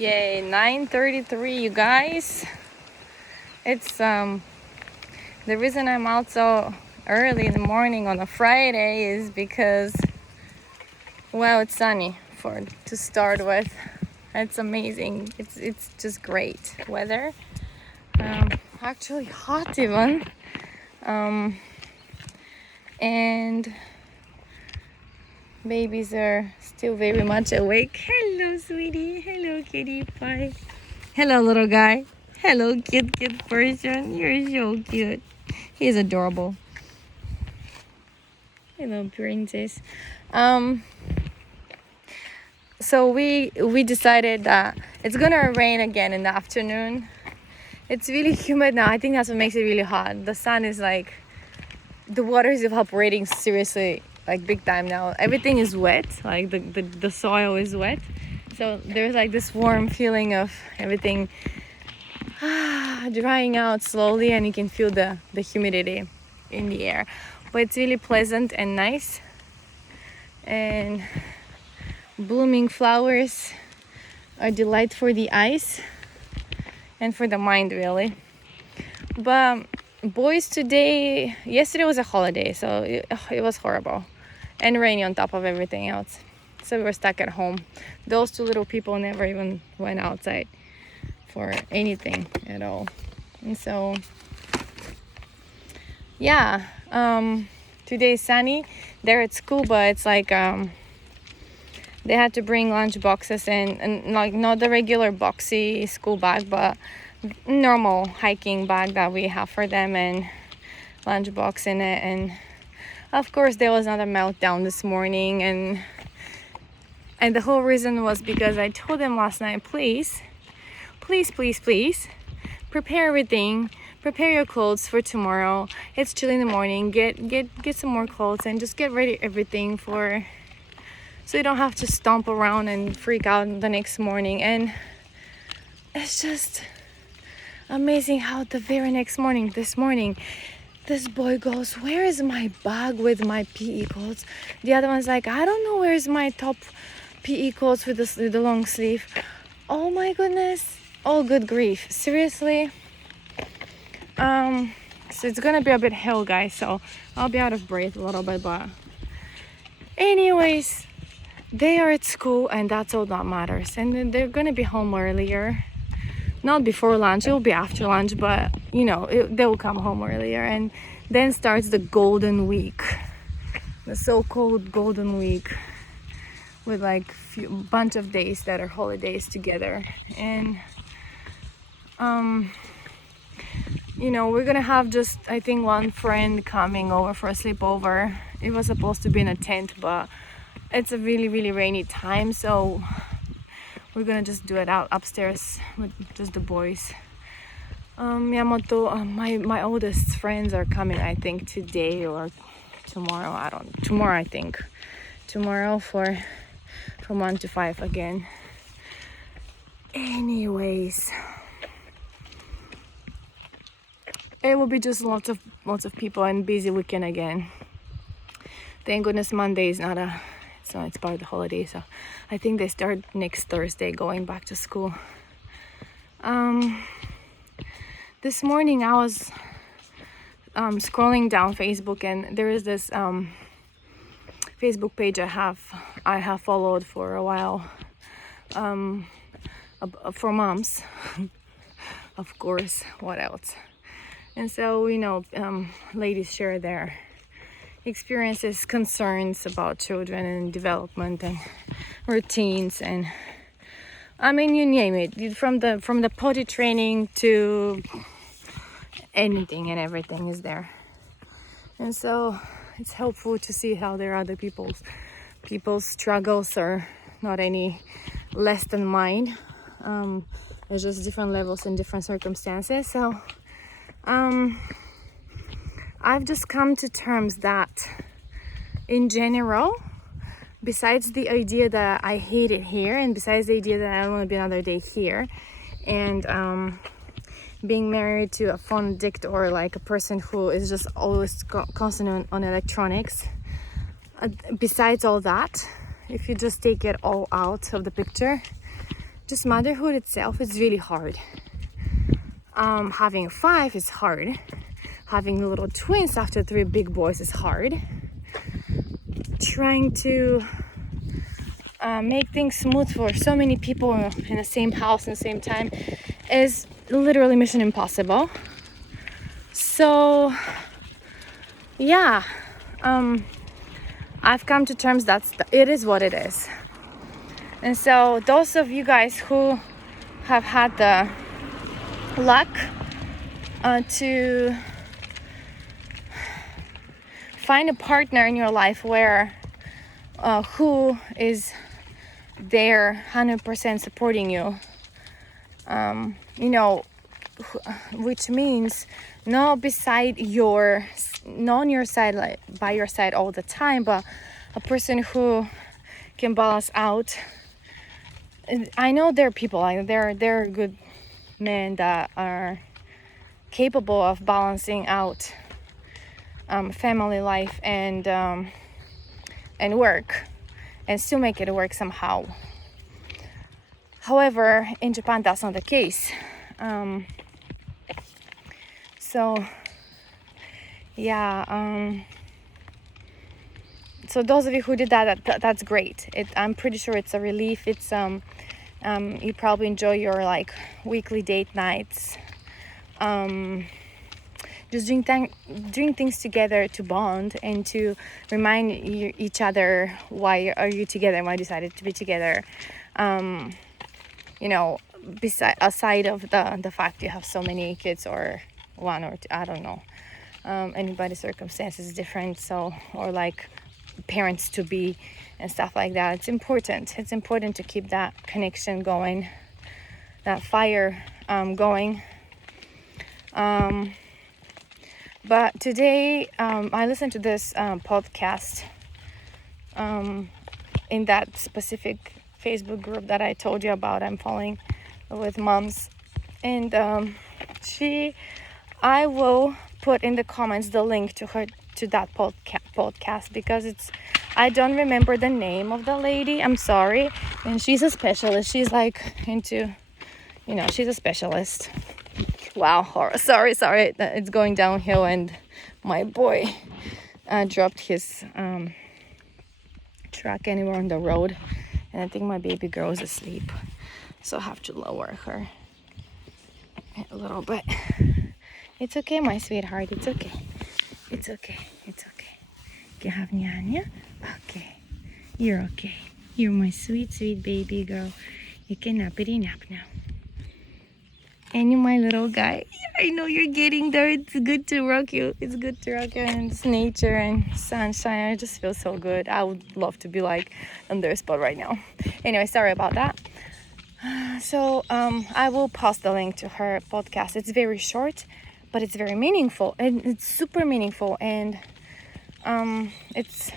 Yay, 9:33, you guys. It's the reason I'm out so early in the morning on a Friday is because, well, it's sunny to start with. It's amazing. It's just great weather. Actually hot even. And babies are still very much awake. Hello, sweetie. Hello, kitty pie. Hello, little guy. Hello, cute person. You're so cute. He's adorable. Hello, princess. So we decided that it's gonna rain again in the afternoon. It's really humid now. I think that's what makes it really hot. The sun is like, the water is evaporating seriously, like big time now. Everything is wet, like the soil is wet. So there's like this warm feeling of everything drying out slowly, and you can feel the humidity in the air. But it's really pleasant and nice. And blooming flowers are a delight for the eyes and for the mind, really. But boys yesterday was a holiday, so it was horrible and rainy on top of everything else. So we were stuck at home. Those two little people never even went outside for anything at all. And so, yeah, today is sunny. They're at school, but it's like they had to bring lunch boxes and like not the regular boxy school bag, but normal hiking bag that we have for them, and lunch box in it. And of course there was another meltdown this morning, and the whole reason was because I told them last night, please prepare everything, prepare your clothes for tomorrow. It's chilly in the morning. Get some more clothes and just get ready everything so you don't have to stomp around and freak out the next morning. And it's just amazing how the very next morning, this boy goes, where is my bag with my PE clothes? The other one's like, I don't know, where's my top PE clothes with the long sleeve. Oh my goodness. Oh, good grief. Seriously. So it's gonna be a bit hell, guys, so I'll be out of breath a little bit, but anyways, they are at school, and that's all that matters. And then they're gonna be home earlier. Not before lunch, it will be after lunch, but they will come home earlier. And then starts the golden week, the so-called golden week, with like a bunch of days that are holidays together. And we're gonna have just, I think, one friend coming over for a sleepover. It was supposed to be in a tent, but it's a really, really rainy time, so we're gonna just do it out upstairs with just the boys. Yamato, my oldest friends are coming, I think, today or tomorrow. Tomorrow, I think. Tomorrow from 1 to 5 again. Anyways, it will be just lots of people and busy weekend again. Thank goodness Monday is it's part of the holiday, so I think they start next Thursday going back to school. This morning I was scrolling down Facebook, and there is this Facebook page I have followed for a while, for moms. Of course, what else? And so ladies share their experiences, concerns about children and development and routines, and I mean, you name it, from the potty training to anything and everything is there. And so it's helpful to see how there are other people's struggles are not any less than mine. There's just different levels and different circumstances. So I've just come to terms that, in general, besides the idea that I hate it here, and besides the idea that I don't want to be another day here, and being married to a phone addict, or like a person who is just always constant on electronics, besides all that, if you just take it all out of the picture, just motherhood itself is really hard. Having 5 is hard. Having little twins after 3 big boys is hard. Trying to make things smooth for so many people in the same house at the same time is literally mission impossible. So yeah, I've come to terms that it is what it is. And so those of you guys who have had the luck to find a partner in your life where who is there 100% supporting you, which means not on your side, like by your side all the time, but a person who can balance out. I know there are people like there are good men that are capable of balancing out family life and work and still make it work somehow. However, in Japan that's not the case. So those of you who did that's great. I'm pretty sure it's a relief. It's you probably enjoy your like weekly date nights, just doing things together to bond and to remind each other why are you together and why you decided to be together. Aside of the fact you have so many kids or one or two, I don't know. Anybody's circumstances is different, so, or like parents to be and stuff like that. It's important to keep that connection going, that fire going. But today I listened to this podcast in that specific Facebook group that I told you about I'm following with moms, and I will put in the comments the link to that podcast because I don't remember the name of the lady, I'm sorry, and she's a specialist. She's like into, she's a specialist. Wow, sorry, it's going downhill and my boy dropped his truck anywhere on the road, and I think my baby girl is asleep, so I have to lower her a little bit. It's okay, my sweetheart, it's okay. You have Nyanya? Okay, you're okay. You're my sweet baby girl. You can nappity nap now. And you're my little guy. I know you're getting there. It's good to rock you. And it's nature and sunshine. I just feel so good. I would love to be like on their spot right now. Anyway, sorry about that. So I will post the link to her podcast. It's very short, but it's very meaningful. And it's super meaningful. And it's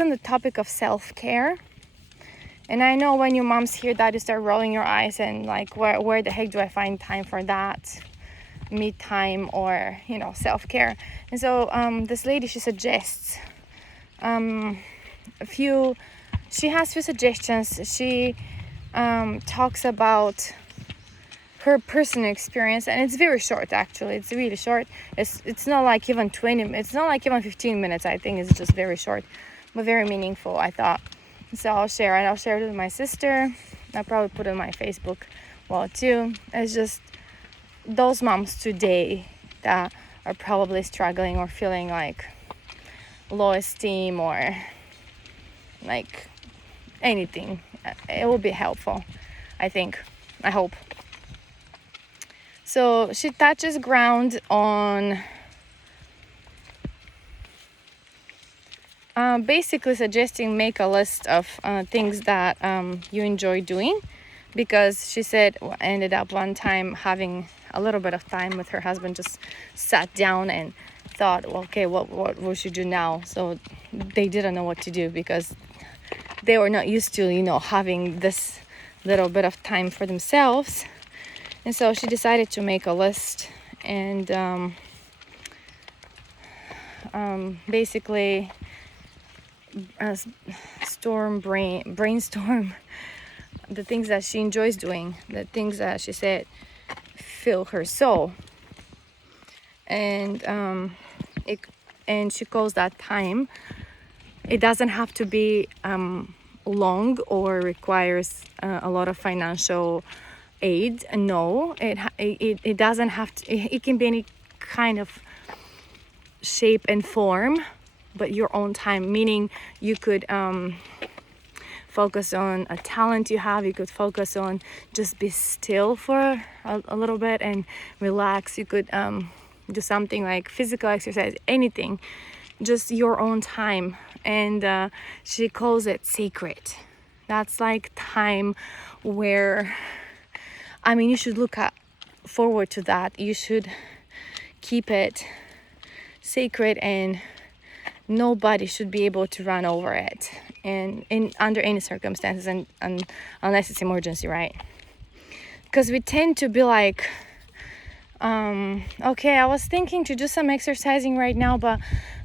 on the topic of self-care. And I know when your moms hear that, you start rolling your eyes and like, where the heck do I find time for that? Me time or, self-care. And so this lady, she suggests she has few suggestions. She talks about her personal experience, and it's very short actually. It's really short. It's not like even 15 minutes. I think it's just very short, but very meaningful, I thought. So I'll share it with my sister. I'll probably put it on my Facebook wall too. It's just those moms today that are probably struggling or feeling like low esteem or like anything. It will be helpful, I think. I hope. So she touches ground on basically suggesting make a list of things that you enjoy doing, because she said ended up one time having a little bit of time with her husband, just sat down and thought, well, okay, what we should do now. So they didn't know what to do because they were not used to having this little bit of time for themselves. And so she decided to make a list and basically brainstorm the things that she enjoys doing, the things that she said fill her soul. And she calls that time. It doesn't have to be long or requires a lot of financial aid. No, it doesn't have to. It can be any kind of shape and form, but your own time. Meaning, you could focus on a talent you have. You could focus on just be still for a little bit and relax. You could do something like physical exercise, anything, just your own time. And she calls it sacred. That's like time where, I mean, you should look forward to that. You should keep it sacred, and nobody should be able to run over it, and under any circumstances, and unless it's emergency, right? Because we tend to be like, okay, I was thinking to do some exercising right now, but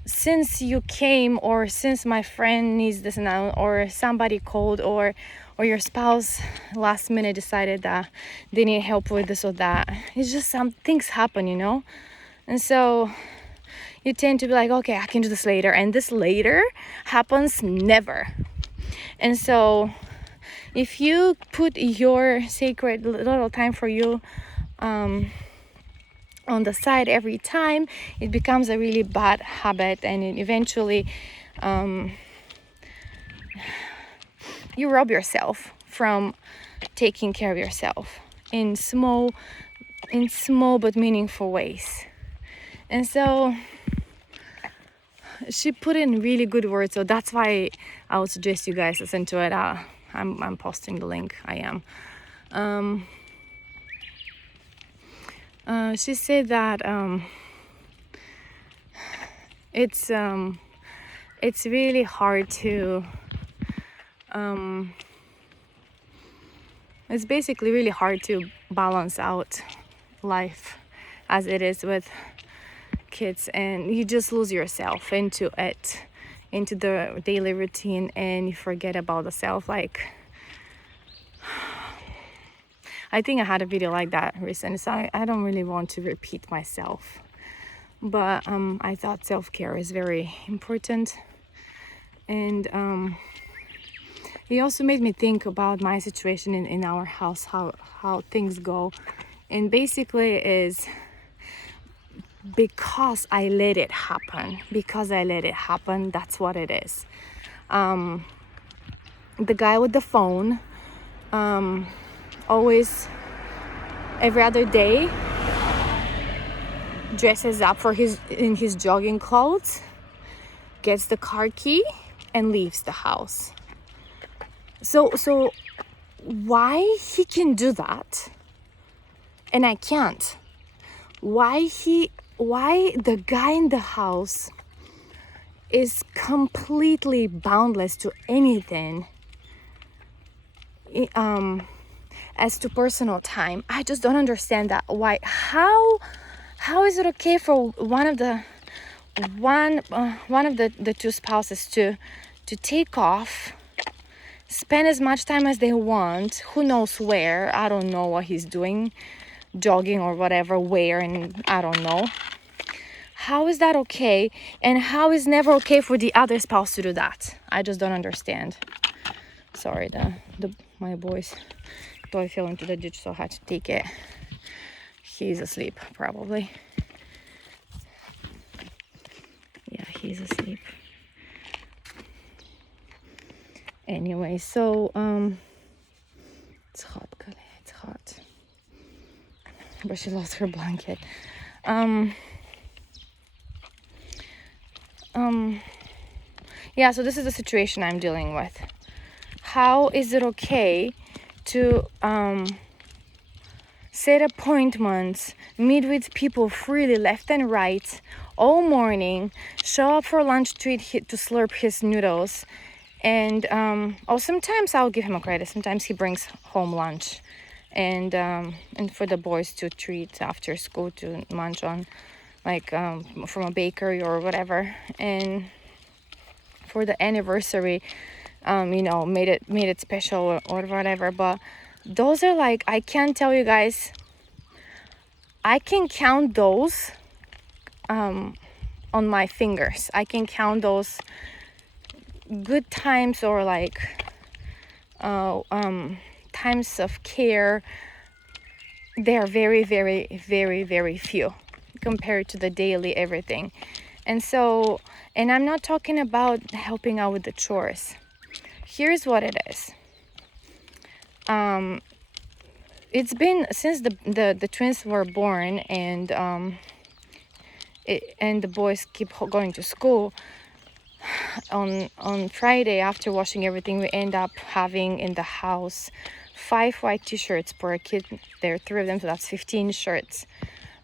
since you came, or since my friend needs this now, or somebody called, or your spouse last minute decided that they need help with this or that, it's just some things happen, and so you tend to be like, okay, I can do this later, and this later happens never. And so if you put your sacred little time for you on the side every time, it becomes a really bad habit, and it eventually you rob yourself from taking care of yourself in small but meaningful ways. And so she put in really good words, so that's why I would suggest you guys listen to it. I'm posting the link. I am. She said that it's really hard to it's basically really hard to balance out life as it is with kids, and you just lose yourself into the daily routine, and you forget about the self. Like, I think I had a video like that recently, so I don't really want to repeat myself, but I thought self-care is very important. And it also made me think about my situation in our house, how things go. And basically is because I let it happen, that's what it is. The guy with the phone always, every other day, dresses up in his jogging clothes, gets the car key, and leaves the house. So why he can do that and I can't? Why the guy in the house is completely boundless to anything as to personal time? I just don't understand that. Why? How is it okay for one of the two spouses to take off, spend as much time as they want, who knows where? I don't know what he's doing, jogging or whatever, where, and I don't know. How is that okay? And how is never okay for the other spouse to do that? I just don't understand. Sorry, my boy's toy fell into the ditch, so I had to take it. He's asleep, probably. Yeah, he's asleep. Anyway, so it's hot, Kale. It's hot. But she lost her blanket. Yeah, so this is the situation I'm dealing with. How is it okay to set appointments, meet with people freely left and right all morning, show up for lunch to slurp his noodles, and sometimes I'll give him a credit. Sometimes he brings home lunch, and for the boys to treat after school to munch on, like from a bakery or whatever. And for the anniversary, made it special or whatever. But those are like, I can't tell you guys, I can count those on my fingers. I can count those good times, or like times of care. They're very, very, very, very few compared to the daily everything. And so, and I'm not talking about helping out with the chores. Here's what it is. It's been since the twins were born, and and the boys keep going to school. On Friday, after washing everything, we end up having in the house 5 white t-shirts per kid. There are 3 of them, so that's 15 shirts.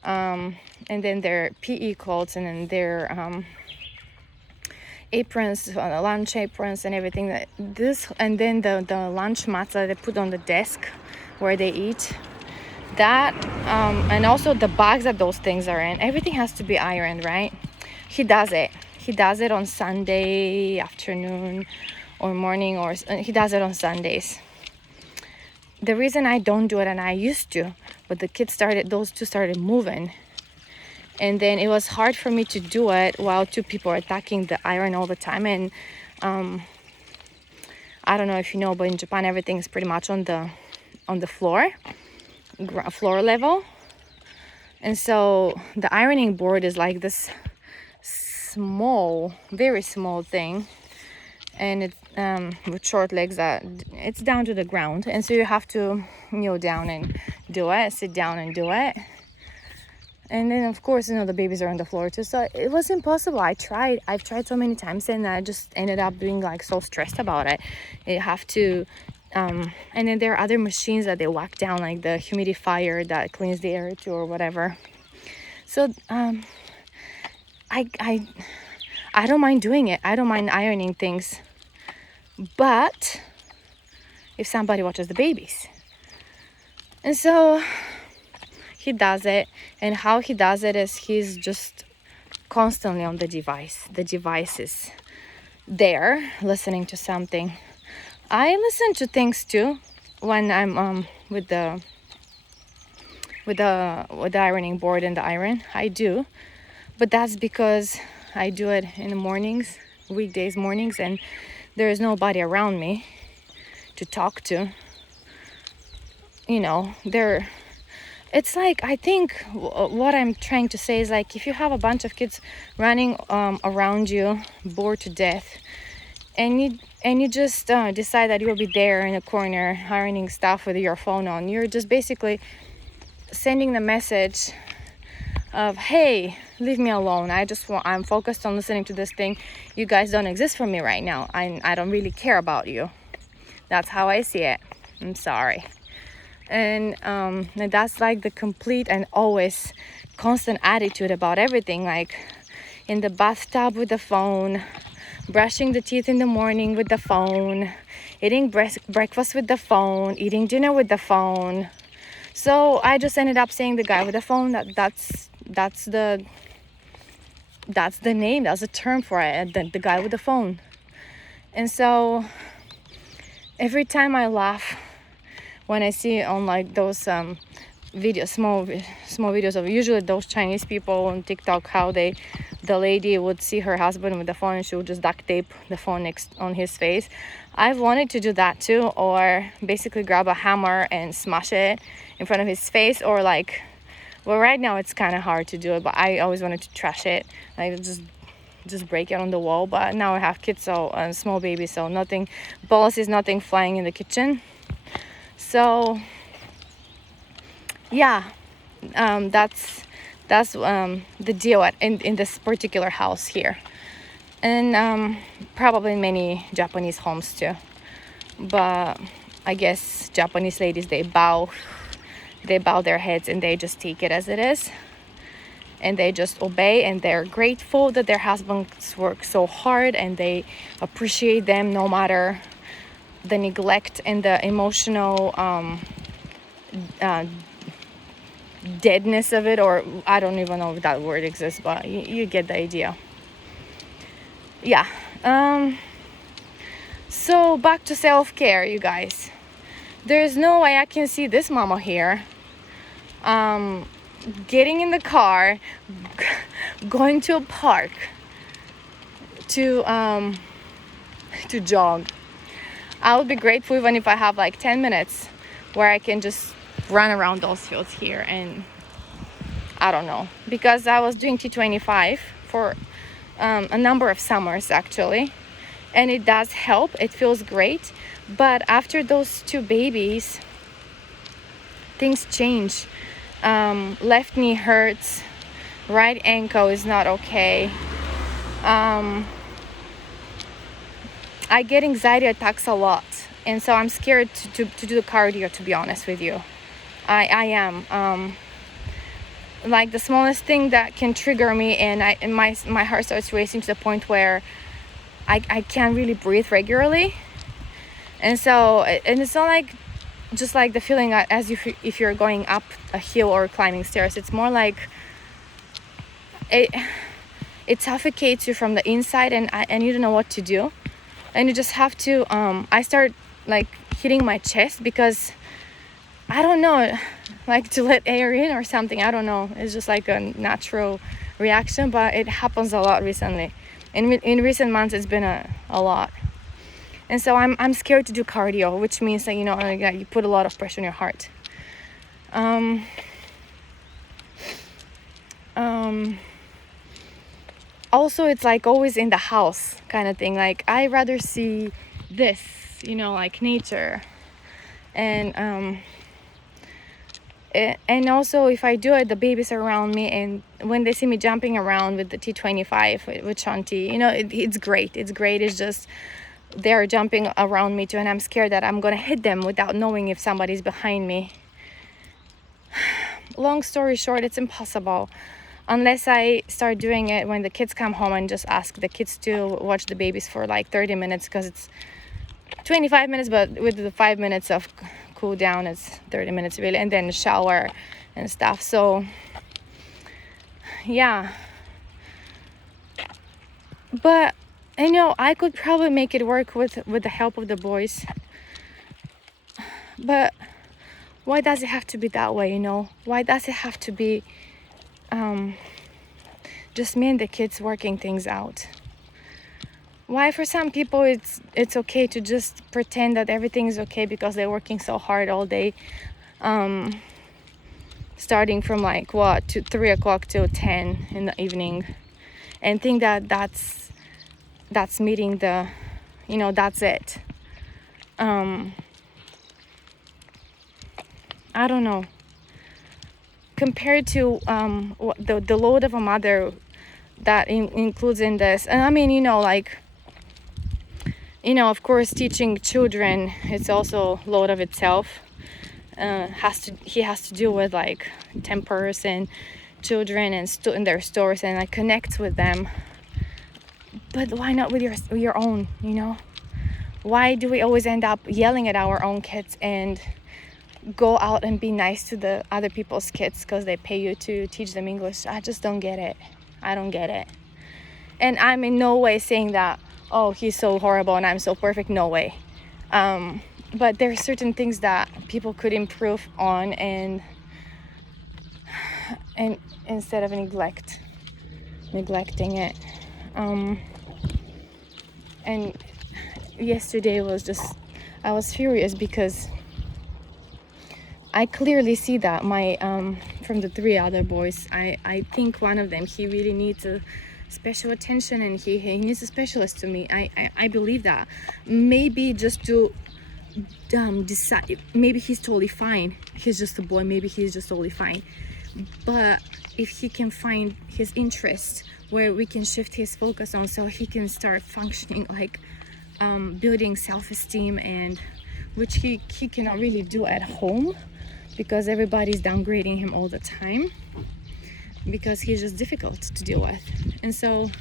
And then their PE clothes, and then their aprons, lunch aprons, and everything. And then the lunch mats that they put on the desk where they eat. That and also the bags that those things are in. Everything has to be ironed, right? He does it. He does it on Sunday afternoon or morning, or he does it on Sundays. The reason I don't do it, and I used to, but those two started moving. And then it was hard for me to do it while 2 people are attacking the iron all the time. And I don't know if you know, but in Japan, everything is pretty much on the floor level. And so the ironing board is like this small, very small thing, and it's with short legs that it's down to the ground, and so you have to kneel down and do it, sit down and do it. And then of course, the babies are on the floor too, so it was impossible. I've tried so many times, and I just ended up being like so stressed about it. You have to and then there are other machines that they whack down, like the humidifier that cleans the air too, or whatever. So I don't mind doing it. I don't mind ironing things. But if somebody watches the babies. And so he does it. And how he does it is he's just constantly on the device. The device is there, listening to something. I listen to things too when I'm with the ironing board and the iron. I do. But that's because I do it in the mornings, weekdays mornings, and there is nobody around me to talk to. It's like, I think what I'm trying to say is, like, if you have a bunch of kids running around you, bored to death, and you just decide that you'll be there in a corner ironing stuff with your phone on, you're just basically sending the message of, hey, leave me alone. I'm focused on listening to this thing. You guys don't exist for me right now. I don't really care about you. That's how I see it. I'm sorry. And that's like the complete and always constant attitude about everything. Like in the bathtub with the phone, brushing the teeth in the morning with the phone, eating breakfast with the phone, eating dinner with the phone. So I just ended up saying the guy with the phone. That's the name, that's the term for it, the guy with the phone. And so every time I laugh when I see on like those videos, small videos of usually those Chinese people on TikTok, how the lady would see her husband with the phone and she would just duct tape the phone next on his face. I've wanted to do that too, or basically grab a hammer and smash it in front of his face, or like, well, right now it's kind of hard to do it, but I always wanted to trash it, like just break it on the wall. But now I have kids, so small babies, so nothing flying in the kitchen. So yeah, that's the deal in this particular house here, and probably many Japanese homes too. But I guess Japanese ladies, they bow their heads and they just take it as it is, and they just obey, and they're grateful that their husbands work so hard, and they appreciate them no matter the neglect and the emotional deadness of it, or I don't even know if that word exists, but you get the idea. Yeah. So back to self-care, you guys. There's no way I can see this mama here getting in the car, going to a park to jog. I would be grateful even if I have like 10 minutes where I can just run around those fields here, and I don't know, because I was doing T25 for a number of summers actually, and it does help. It feels great, but after those 2 babies, things change. Left knee hurts, right ankle is not okay. I get anxiety attacks a lot, and so I'm scared to do the cardio, to be honest with you. I am. Like the smallest thing that can trigger me, and my heart starts racing to the point where I can't really breathe regularly. And so, and it's not like just like the feeling as if you're going up a hill or climbing stairs. It's more like it suffocates you from the inside, and you don't know what to do, and you just have to I start like hitting my chest because I don't know, like to let air in or something. I don't know, it's just like a natural reaction, but it happens a lot recently. In recent months it's been a lot. And so I'm scared to do cardio, which means that, you know, like, you put a lot of pressure on your heart. Also, it's like always in the house kind of thing. Like I rather see this, you know, like nature. And also if I do it, the babies are around me, and when they see me jumping around with the T25 with Shanti, you know, it's great. It's great. It's just they're jumping around me too, and I'm scared that I'm gonna hit them without knowing if somebody's behind me. Long story short, it's impossible unless I start doing it when the kids come home and just ask the kids to watch the babies for like 30 minutes, because it's 25 minutes, but with the 5 minutes of cool down, it's 30 minutes really, and then shower and stuff. So yeah, but you know, I could probably make it work with the help of the boys, but why does it have to be that way, you know? Why does it have to be just me and the kids working things out? Why for some people it's okay to just pretend that everything is okay because they're working so hard all day, starting from like 3 o'clock till 10 in the evening, and think that that's meeting the, you know, that's it. I don't know. Compared to the load of a mother that includes in this, and I mean, you know, like, you know, of course, teaching children, it's also load of itself. He has to deal with like tempers and children and in their stores, and like connect with them. But why not with your own, you know? Why do we always end up yelling at our own kids and go out and be nice to the other people's kids because they pay you to teach them English? I just don't get it. I don't get it. And I'm in no way saying that, oh, he's so horrible and I'm so perfect. No way. But there are certain things that people could improve on, and instead of neglecting it. And yesterday was just, I was furious because I clearly see that my from the 3 other boys, I think one of them, he really needs a special attention, and he needs a specialist to me. I believe that. Maybe just to decide, maybe he's totally fine, he's just a boy, maybe he's just totally fine. But if he can find his interest where we can shift his focus on, so he can start functioning, like building self-esteem, and which he cannot really do at home because everybody's downgrading him all the time because he's just difficult to deal with. And so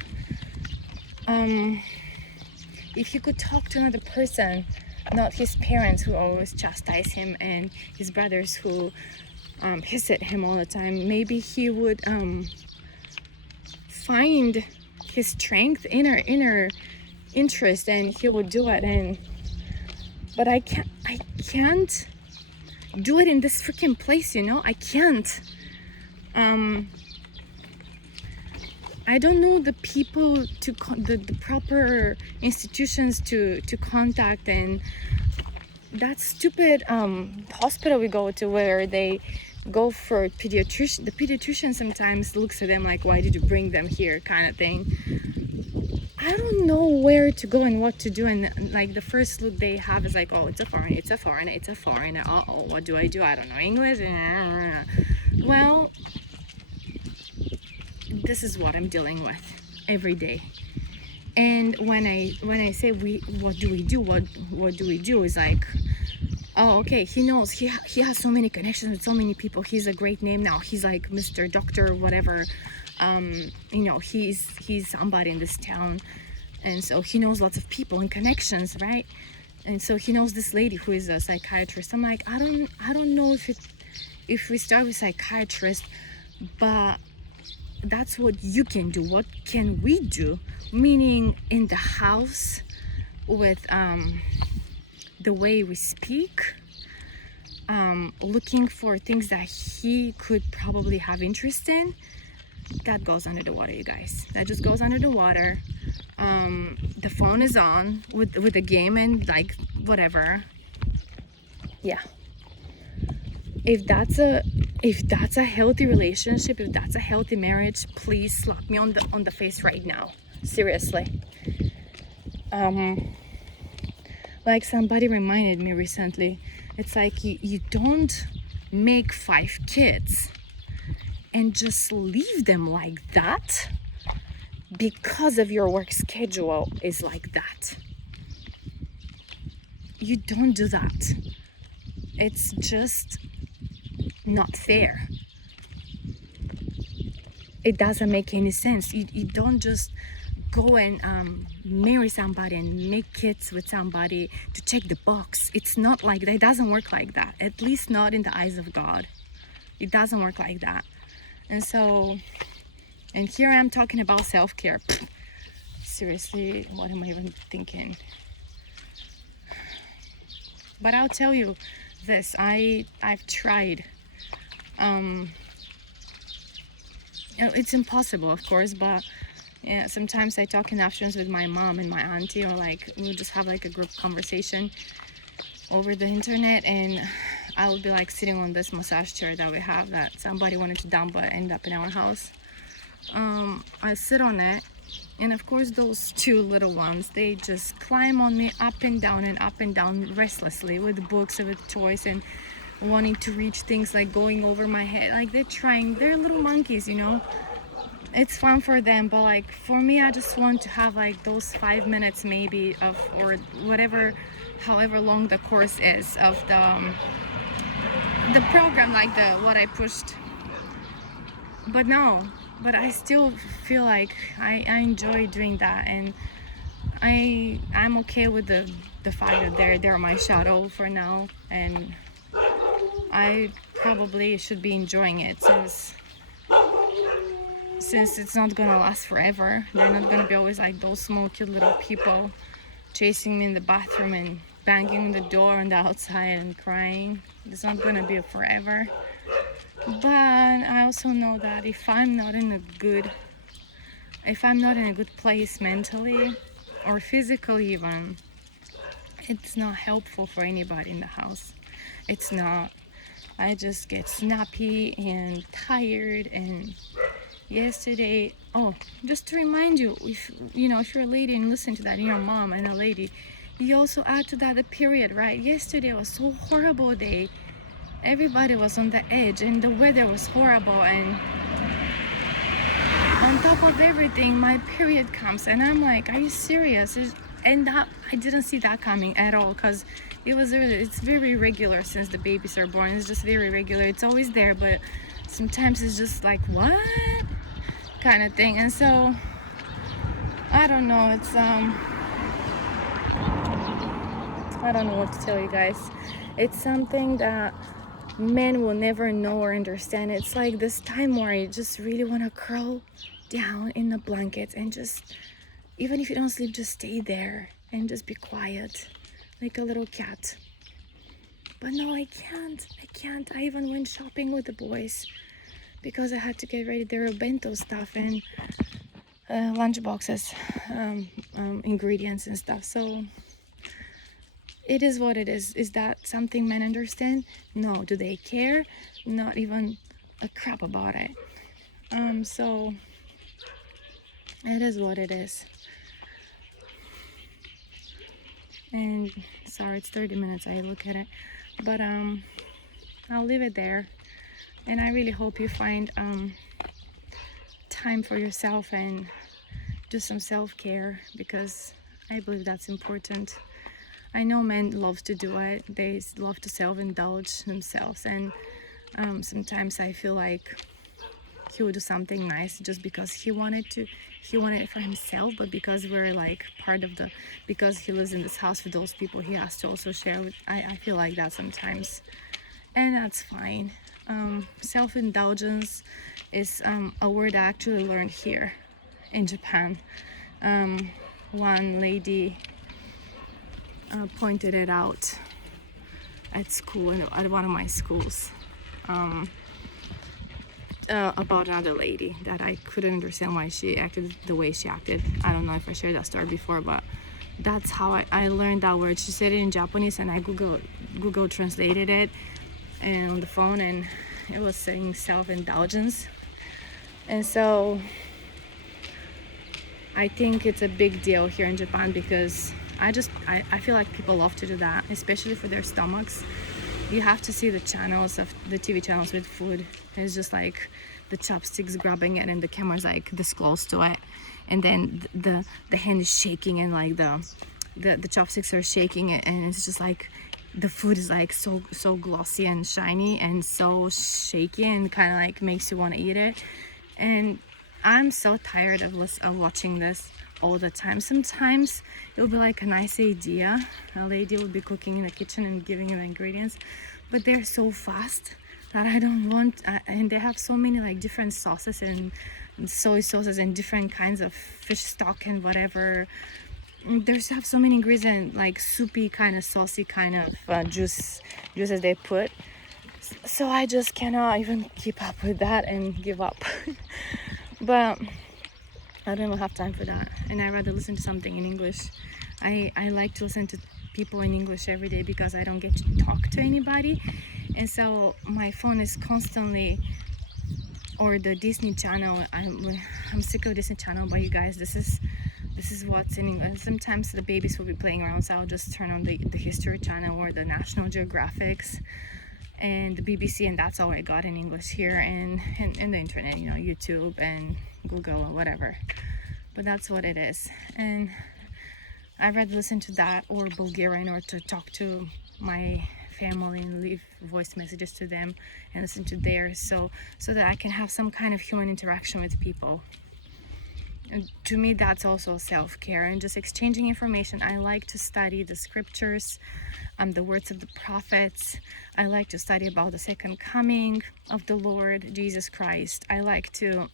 if he could talk to another person, not his parents who always chastise him and his brothers who hiss at him all the time, maybe he would find his strength, inner interest, and he would do it. But I can't do it in this freaking place, I can't. I don't know the people the proper institutions to contact, and that stupid hospital we go to where they go for pediatrician. The pediatrician sometimes looks at them like, why did you bring them here, kind of thing. I don't know where to go and what to do, and like the first look they have is like, oh, it's a foreigner. Uh-oh, what do? I don't know English. Well, this is what I'm dealing with every day. And when I say what do we do, what do we do, is like, oh, okay, he knows, he has so many connections with so many people, he's a great name now, he's like Mr. Doctor whatever, he's somebody in this town, and so he knows lots of people and connections, right? And so he knows this lady who is a psychiatrist. I'm like, I don't know if we start with psychiatrist, but that's what you can do. What can we do? Meaning in the house with the way we speak, looking for things that he could probably have interest in. That goes under the water, you guys. That just goes under the water. The phone is on with the game and like whatever. Yeah. If that's a healthy relationship, if that's a healthy marriage, please slap me on the face right now. Seriously. Like somebody reminded me recently, it's like you don't make 5 kids and just leave them like that because of your work schedule is like that. You don't do that. It's just not fair. It doesn't make any sense. You don't just go and marry somebody and make kids with somebody to check the box. It's not like that. It doesn't work like that. At least not in the eyes of God. It doesn't work like that. And here I am talking about self-care. Seriously, what am I even thinking? But I'll tell you this, I've tried. It's impossible, of course, but yeah, sometimes I talk in afternoons with my mom and my auntie, or like we'll just have like a group conversation over the internet, and I will be like sitting on this massage chair that we have that somebody wanted to dump but end up in our house. I sit on it, and of course those 2 little ones, they just climb on me up and down restlessly with books and with toys and wanting to reach things, like going over my head, like they're little monkeys, it's fun for them, but like for me, I just want to have like those 5 minutes maybe of, or whatever, however long the course is of the program, like what I pushed. But I still feel like I enjoy doing that, and I'm okay with the fact that they're my shadow for now, and I probably should be enjoying it since it's not gonna last forever. They're not gonna be always like those small cute little people chasing me in the bathroom and banging on the door on the outside and crying. It's not gonna be forever. But I also know that if I'm not in a good place mentally or physically even, it's not helpful for anybody in the house. It's not. I just get snappy and tired. And yesterday, just to remind you, if you're a lady and listen to that, you're a mom and a lady, you also add to that the period, right? Yesterday was so horrible day. Everybody was on the edge, and the weather was horrible, and on top of everything, my period comes, and I'm like, are you serious? And that, I didn't see that coming at all, because it's very regular since the babies are born. It's just very regular. It's always there, but sometimes it's just like, what kind of thing. And so I don't know, it's I don't know what to tell you guys. It's something that men will never know or understand. It's like this time where you just really want to curl down in the blankets and just Even if you don't sleep, just stay there and just be quiet, like a little cat. But no, I can't. I even went shopping with the boys because I had to get ready their bento stuff and lunch boxes, ingredients and stuff. So it is what it is. Is that something men understand? No. Do they care? Not even a crap about it. So it is what it is. And sorry, it's 30 minutes I look at it, but I'll leave it there. And I really hope you find time for yourself and do some self-care, because I believe that's important. I know men love to do it. They love to self-indulge themselves, and sometimes I feel like he would do something nice just because he wanted it for himself, but because we're like part of because he lives in this house with those people, he has to also share with. I feel like that sometimes, and that's fine. Self-indulgence is a word I actually learned here in Japan. One lady pointed it out at school, at one of my schools, about another lady that I couldn't understand why she acted the way she acted. I don't know if I shared that story before, but that's how I learned that word. She said it in Japanese, and I Google translated it and on the phone, and it was saying self-indulgence. And so I think it's a big deal here in Japan, because I feel like people love to do that, especially for their stomachs. You have to see the channels of the TV channels with food. It's just like the chopsticks grabbing it, and the camera's like this close to it, and then the hand is shaking, and like the chopsticks are shaking it, and it's just like the food is like so glossy and shiny and so shaky, and kind of like makes you want to eat it. And I'm so tired of watching this all the time. Sometimes it'll be like a nice idea. A lady will be cooking in the kitchen and giving you the ingredients, but they're so fast that I don't want. And they have so many like different sauces and soy sauces and different kinds of fish stock and whatever. They have so many ingredients, like soupy kind of saucy kind of juices they put. So I just cannot even keep up with that and give up. But I don't even have time for that, and I'd rather listen to something in English. I like to listen to people in English every day because I don't get to talk to anybody, and so my phone is constantly, or the Disney Channel. I'm sick of Disney Channel, but you guys, this is what's in English. Sometimes the babies will be playing around, so I'll just turn on the History Channel or the National Geographics and the BBC, and that's all I got in English here, and the internet, YouTube and Google or whatever. But that's what it is. And I'd rather listen to that or Bulgarian, or to talk to my family and leave voice messages to them and listen to theirs, so that I can have some kind of human interaction with people. And to me, that's also self-care and just exchanging information. I like to study the scriptures, the words of the prophets. I like to study about the second coming of the Lord Jesus Christ. I like to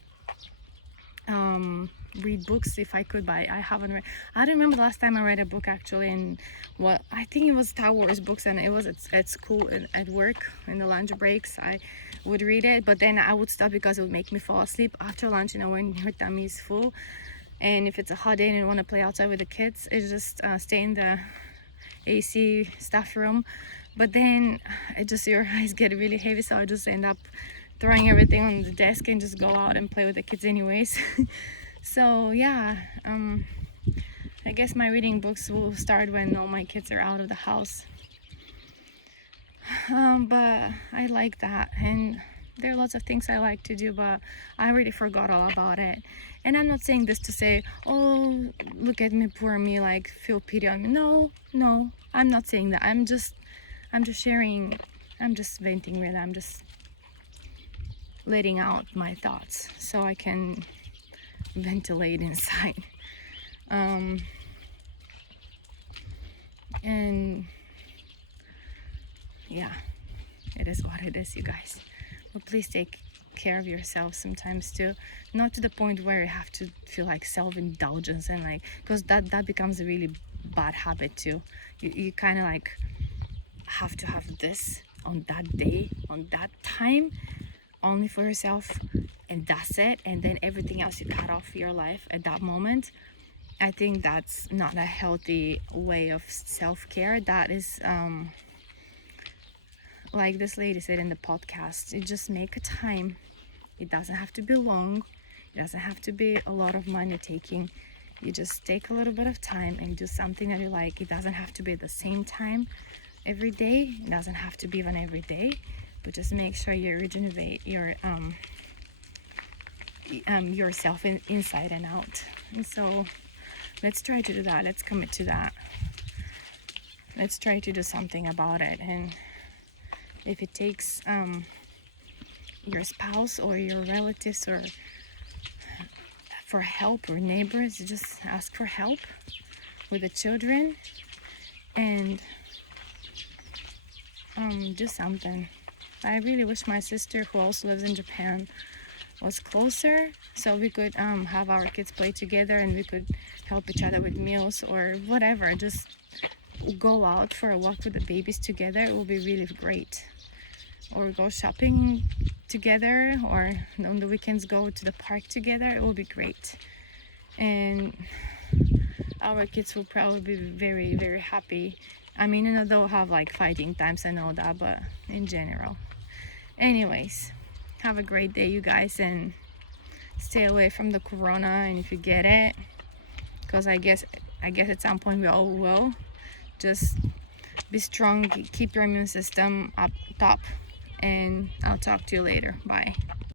read books if I could, but I haven't read. I don't remember the last time I read a book actually, and I think it was Star Wars books, and it was at school and at work in the lunch breaks. I would read it, but then I would stop because it would make me fall asleep after lunch, when your tummy is full. And if it's a hot day and you want to play outside with the kids, it's just stay in the AC staff room. But then your eyes get really heavy, so I just end up throwing everything on the desk and just go out and play with the kids anyways. So yeah, I guess my reading books will start when all my kids are out of the house. But I like that, and there are lots of things I like to do, but I already forgot all about it. And I'm not saying this to say, oh, look at me, poor me, like feel pity on me. No, I'm not saying that. I'm just sharing. I'm just venting, really. I'm just letting out my thoughts so I can ventilate inside. And yeah, it is what it is, you guys. But please take care of yourself sometimes too, not to the point where you have to feel like self-indulgence, and like, because that becomes a really bad habit too. You kind of like have to have this on that day, on that time, only for yourself, and that's it, and then everything else you cut off your life at that moment. I think that's not a healthy way of self-care. That is like this lady said in the podcast, you just make a time. It doesn't have to be long, it doesn't have to be a lot of money taking. You just take a little bit of time and do something that you like. It doesn't have to be the same time every day, it doesn't have to be even every day, but just make sure you regenerate yourself inside and out. And so let's try to do that. Let's commit to that. Let's try to do something about it. And if it takes your spouse or your relatives or for help, or neighbors, just ask for help with the children and do something. I really wish my sister, who also lives in Japan, was closer, so we could have our kids play together and we could help each other with meals or whatever. Just go out for a walk with the babies together. It will be really great. Or go shopping together, or on the weekends go to the park together. It will be great. And our kids will probably be very, very happy. I mean, you know, they'll have like fighting times and all that, but in general. Anyways, have a great day, you guys, and stay away from the corona. And if you get it, because I guess at some point we all will, just be strong, keep your immune system up top, and I'll talk to you later. Bye.